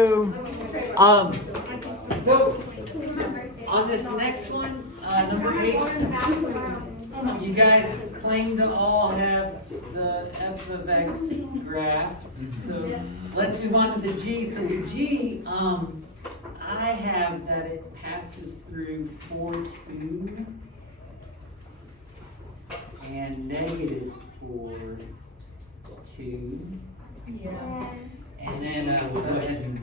So on this next one, number 8, you guys claim to all have the f of x graphed. So let's move on to the g. So the g, I have that it passes through 4, 2 and negative 4, 2. Yeah. And then we'll go ahead and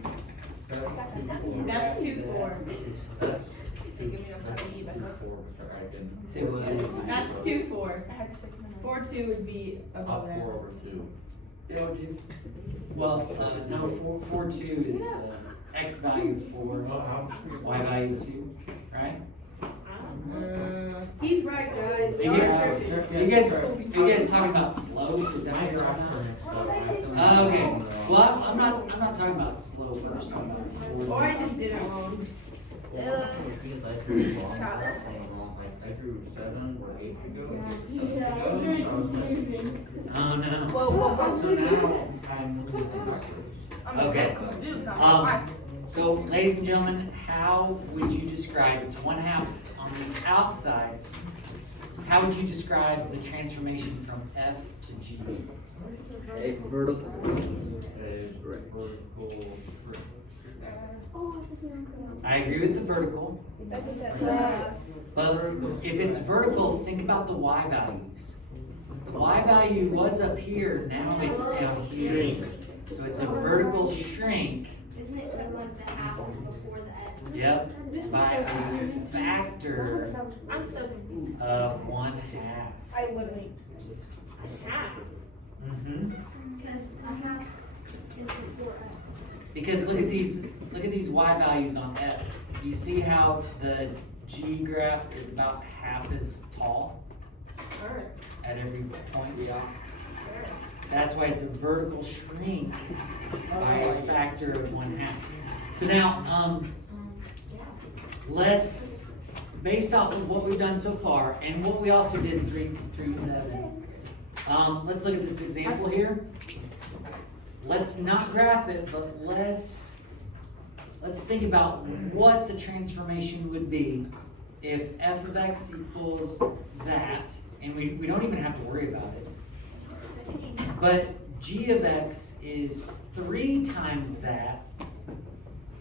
That's 2, 4. Give me enough time to eat back up. say what that is. That's 2, 4. 4, 2 would be above that. 4 over 2. Yeah, would you? Well, no, 4, 2 is x value 4, y value 2, right? He's right, guys. You guys talking about slope? Is that what you're talking about? Okay. Well, I'm not talking about slope. I'm just talking about Or I just did it wrong. I drew 7 or 8 to go. Oh no. Whoa. So now I'm moving backwards. Okay. So, ladies and gentlemen, how would you describe, it's 1/2 on the outside, how would you describe the transformation from F to G? A vertical. I agree with the vertical. But if it's vertical, think about the y values. The y value was up here, now it's down here. So it's a vertical shrink. Isn't it because like the half was before the x? Yep, by a factor of 1/2. I literally. Mm-hmm. Because a half is before x. Because look at these y values on F. Do you see how the G graph is about half as tall at every point? Yeah. That's why it's a vertical shrink by a factor of 1/2. So now, let's, based off of what we've done so far and what we also did in 3.7, let's look at this example here. Let's not graph it, but let's think about what the transformation would be if f of x equals that, and we don't even have to worry about it. But g of x is 3 times that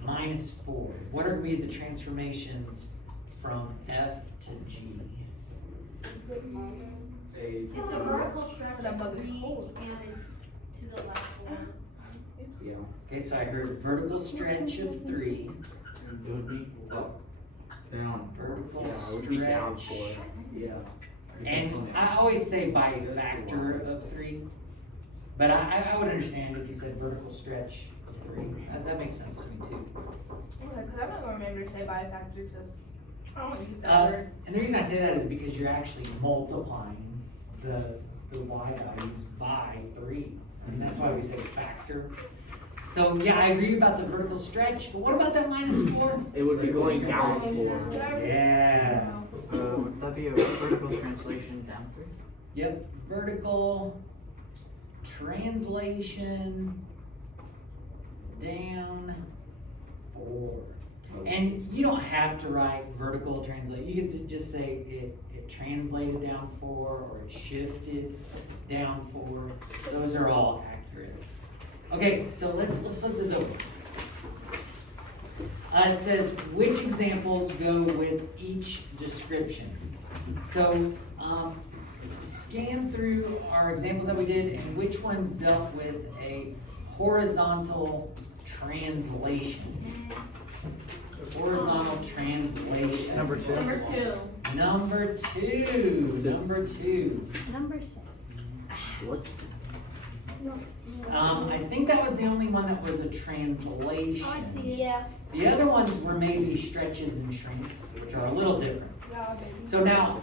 minus 4. What are going to be the transformations from f to g? It's a vertical stretch That of bug is 3 cold. and it's to the left 4. Okay, so I heard vertical stretch of 3. It would be what? Down. Vertical Yeah, it would be down stretch. 4. Yeah. And I always say by a factor of 3. But I would understand if you said vertical stretch of 3. That makes sense to me too. Okay, because I'm not going to remember to say by a factor because I don't want to use that word. And the reason I say that is because you're actually multiplying the y values by 3. And that's why we say factor. So yeah, I agree about the vertical stretch, but what about that minus 4? It would be going down 4. Yeah. Would that be a vertical translation down 3? Yep, vertical translation down 4. And you don't have to write vertical translate. You can just say it translated down 4 or it shifted down 4. Those are all accurate. Okay, so let's flip this over. It says which examples go with each description. So scan through our examples that we did and which ones dealt with a horizontal translation. Horizontal translation. Number 2. Number 2. Number 2. Number 2. Number 6. What? I think that was the only one that was a translation. Yeah. The other ones were maybe stretches and shrinks, which are a little different. Yeah, baby. So now,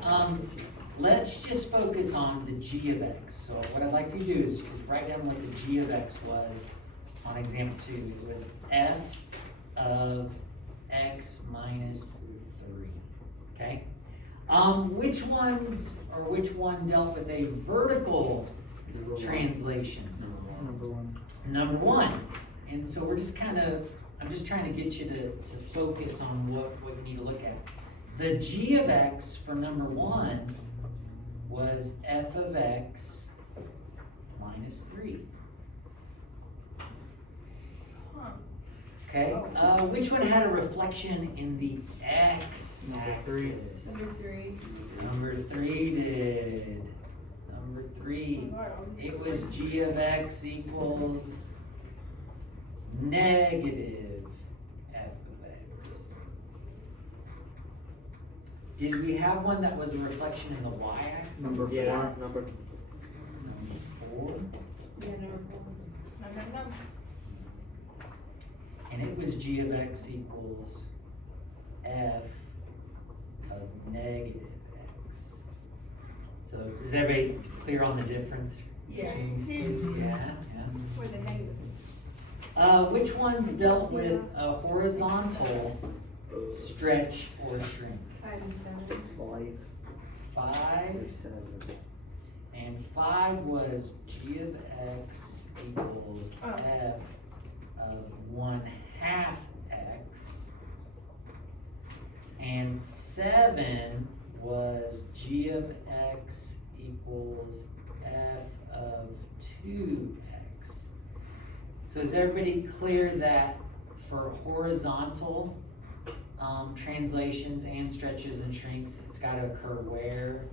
let's just focus on the g of x. So what I'd like for you to do is write down what the g of x was on example 2. It was f of x minus 3. Okay? Which one dealt with a vertical translation? Number 1. Number 1. And so we're just kind of I'm just trying to get you to focus on what you need to look at. The g of x for number 1 was f of x minus 3. Okay, which one had a reflection in the x axis? Number 3. Number 3 did. Number 3. It was g of x equals negative f of x. Did we have one that was a reflection in the y-axis? Number 4, Yeah. number. Number 4. Yeah, number 4. No. And it was g of x equals f of negative x. So is everybody clear on the difference Yeah. between these two? Yeah. Where the negative Which ones dealt with a horizontal stretch or shrink? 5 and 7. 5 and 5 was g of x equals Oh. f of 1/2 x, and 7 was g of x equals f of 2x. So is everybody clear that for horizontal translations and stretches and shrinks, it's got to occur where?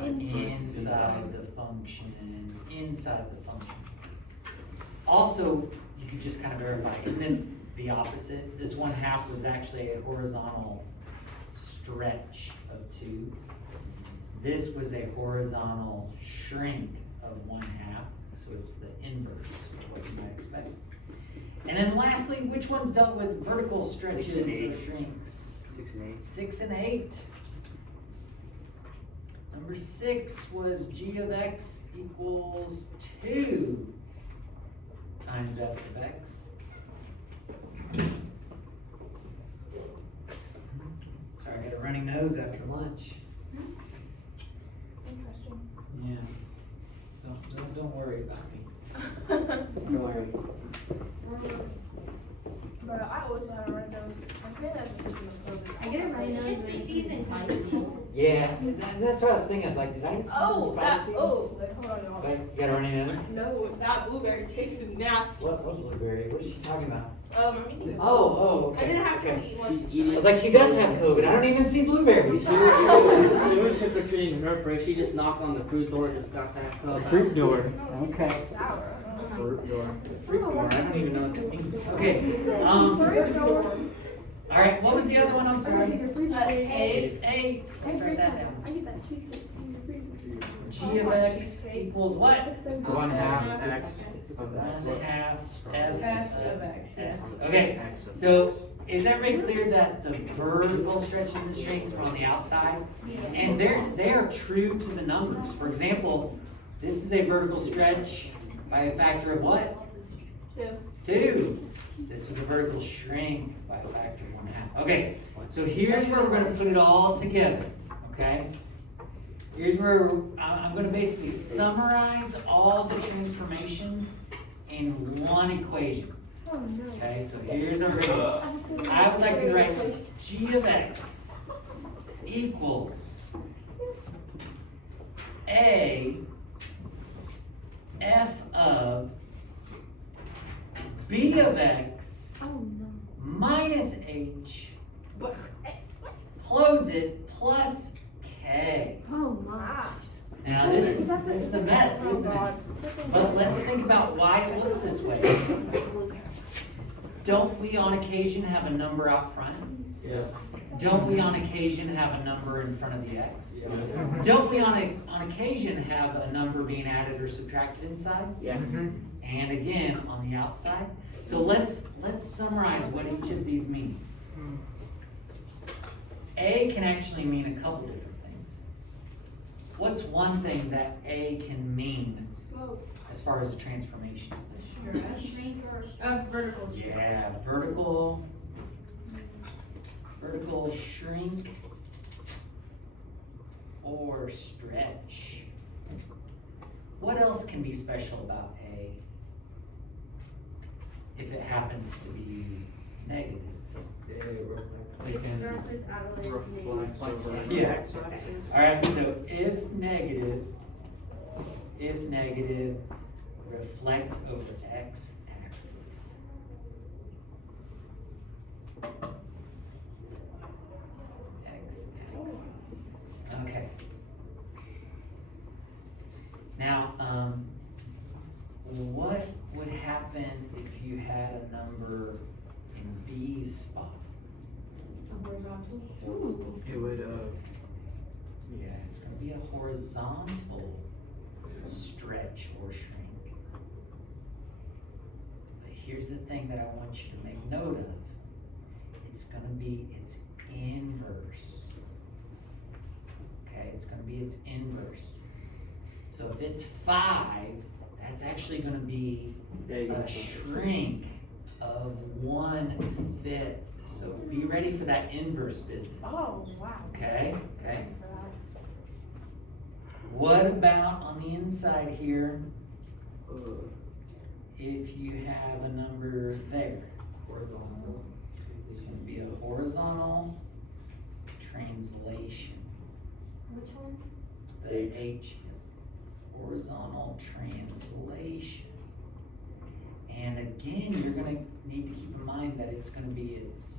Inside the function. Inside the function. Also, you could just kind of verify, isn't it the opposite? This 1/2 was actually a horizontal stretch of 2. This was a horizontal shrink of 1/2, so it's the inverse of what you might expect. And then lastly, which ones dealt with vertical stretches 6 and 8. or shrinks? 6 and 8. 6 and 8. Number 6 was g of x equals 2 times f of x. Sorry, I got a running nose after lunch. Interesting. Yeah. Don't worry about me. Don't worry. But I always had a red nose. I'm pretty that's just because of COVID. I get a runny nose It's when the it's season. spicy. Yeah, and that's what I was thinking. I was like, did I get something spicy? Wait, hold on, y'all. Like, you got a runny nose? No, that blueberry tasted nasty. What blueberry? What is she talking about? Okay. Oh, I okay. didn't have time Okay. to eat one. She's eating. I was like, she does have COVID. I don't even see blueberries. She went trick or treating her first. She just knocked on the fruit door, just got that cup. Fruit door. Okay. Sour. Fruit door. Fruit door. I don't even know what that means. Okay. All right. What was the other one? I'm sorry. 8. 8. Let's write that down. I get that cheesecake in the freezer. G of x equals what? 1/2 x of 1/2 f F of of x. x. Okay. So is everybody clear that the vertical stretches and shrinks are on the outside? And they are true to the numbers. For example, this is a vertical stretch by a factor of what? 2. This was a vertical shrink by a factor of 1/2. Okay, so here's where we're going to put it all together. Okay? Here's where I'm going to basically summarize all the transformations in one equation. Okay, so here's our equation. I would like to write g of x equals a f of b of x minus h, close it, plus k. Now this is a mess, isn't it? But let's think about why it looks this way. Don't we on occasion have a number out front? Yeah. Don't we on occasion have a number in front of the x? Don't we on occasion have a number being added or subtracted inside? Yeah. And again, on the outside? So let's summarize what each of these mean. A can actually mean a couple different things. What's one thing that A can mean as far as a transformation? A shrink or a stretch. Vertical. Yeah, vertical shrink or stretch. What else can be special about A? if it happens to be negative. They It can starts with Adelaide's name. reflect over the Yeah. x-axis. Alright, so if negative, reflect over x-axis. X-axis. Okay. Now, what would happen if you had a number in B's spot? Horizontal. It would, Yeah, it's gonna be a horizontal stretch or shrink. But here's the thing that I want you to make note of. It's gonna be its inverse. Okay, it's gonna be its inverse. So if it's 5, that's actually gonna be There you a go. shrink of 1/5. So be ready for that inverse business. Oh, wow. Okay, okay. For that. What about on the inside here, if you have a number there? horizontal. It's gonna be a horizontal translation. Which one? The H, horizontal translation. And again, you're gonna need to keep in mind that it's gonna be its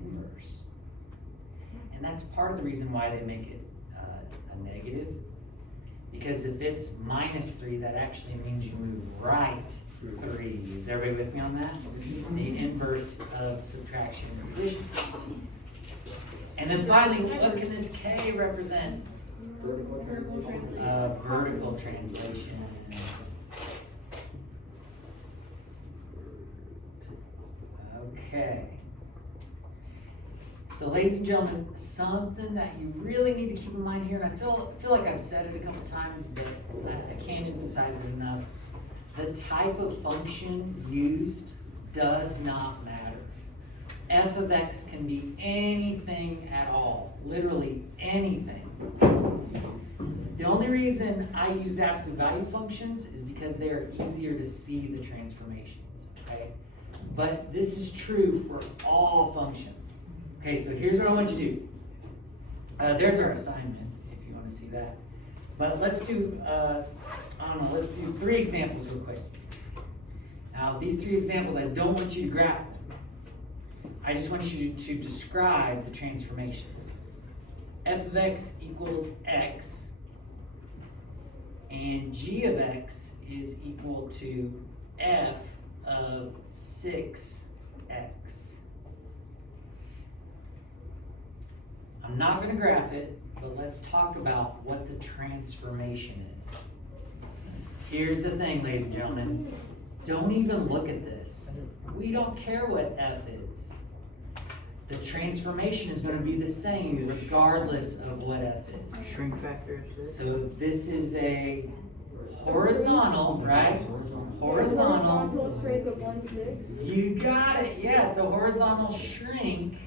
inverse. And that's part of the reason why they make it a negative. Because if it's -3, that actually means you move right 3. Is everybody with me on that? The inverse of subtraction is addition. And then finally, what can this K represent? Vertical translation. Vertical translation. Okay. So ladies and gentlemen, something that you really need to keep in mind here, and I feel like I've said it a couple times, but I can't emphasize it enough. The type of function used does not matter. F of x can be anything at all, literally anything. The only reason I used absolute value functions is because they are easier to see the transformations, okay? But this is true for all functions. Okay, so here's what I want you to do. There's our assignment, if you want to see that. But let's do, let's do 3 examples real quick. Now, these 3 examples, I don't want you to graph them. I just want you to describe the transformation. F of x equals x, and g of x is equal to f of 6x. I'm not going to graph it, but let's talk about what the transformation is. Here's the thing, ladies and gentlemen. Don't even look at this. We don't care what f is. The transformation is going to be the same regardless of what f is. Shrink factor is this? So this is a horizontal, right? Horizontal. shrink of 1/6. You got it. Yeah, it's a horizontal shrink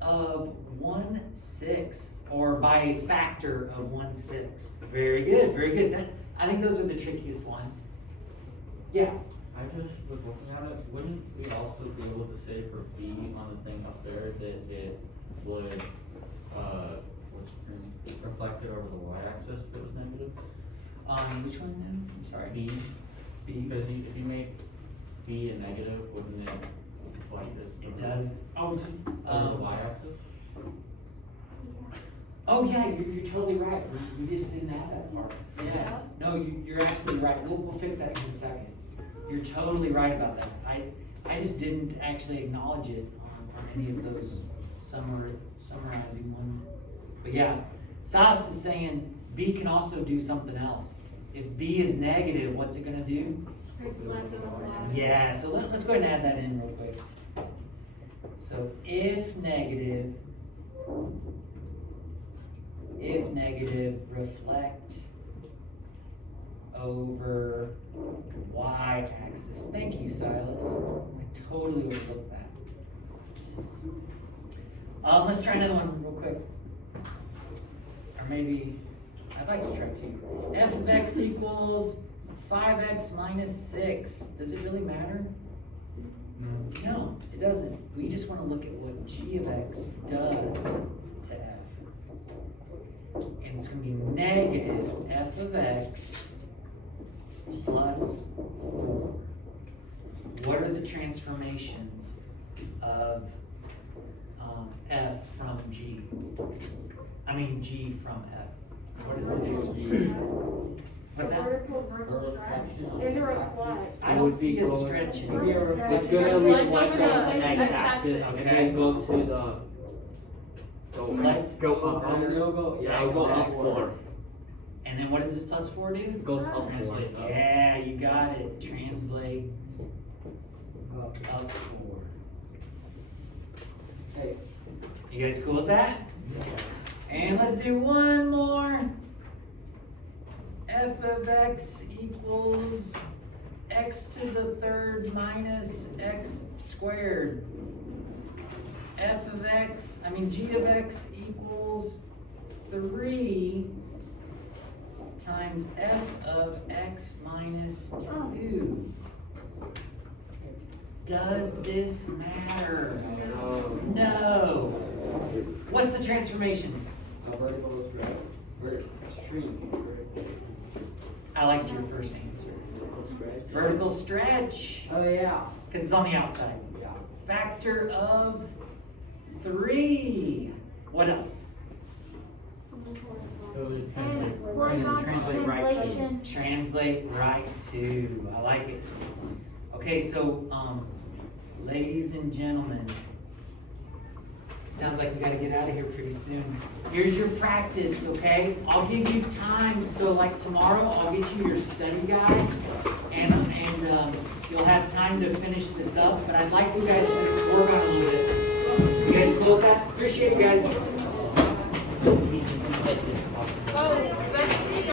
of 1/6, or by a factor of 1/6. Very good, very good. I think those are the trickiest ones. Yeah. I just was looking at it, wouldn't we also be able to say for B on the thing up there that it would, reflect it over the y-axis if it was negative? Which one now? I'm sorry. B, B. because if you make B a negative, wouldn't it reflect it? It does. Oh, Over the y-axis? oh yeah, you're totally right. We just didn't add that part. Yeah. No, you're absolutely right. We'll fix that in a second. You're totally right about that. I just didn't actually acknowledge it on any of those summarizing ones. But yeah, Silas is saying B can also do something else. If B is negative, what's it gonna do? Reflect on the y. Yeah, so let's go ahead and add that in real quick. So if negative, reflect over y-axis. Thank you, Silas. I totally overlooked that. Let's try another one real quick. Or maybe, I'd like to try 2. F of x equals 5x minus 6, does it really matter? No, it doesn't. We just want to look at what g of x does to f. And it's going to be negative f of x plus 4. What are the transformations of f from g? I mean g from f. What is the transformation? What's that? Vertical stretch. They're gonna flat. I It don't would see be a going- stretch in It's here. gonna Like reflect over on the the x-axis x-axis. and Okay. then go to the. Reflect Go up. over It'll go, yeah, it'll go up x-axis. 4. And then what does this plus 4 do? It goes up 4. Translate up. Yeah, you got it. Translate up 4. Hey. You guys cool with that? And let's do one more. F of x equals x to the third minus x squared. G of x equals 3 times f of x minus 2. Does this matter? No. What's the transformation? Vertical stretch. I liked your first answer. Stretch. Vertical stretch, Oh, yeah. because it's on the outside. Yeah. Factor of 3. What else? Horizontal right translation. to. Translate right to. I like it. Okay, so ladies and gentlemen, sounds like we gotta get out of here pretty soon. Here's your practice, okay? I'll give you time, so like tomorrow, I'll get you your study guide, and you'll have time to finish this up, but I'd like you guys to work on it a little bit. You guys cool with that? Appreciate you guys.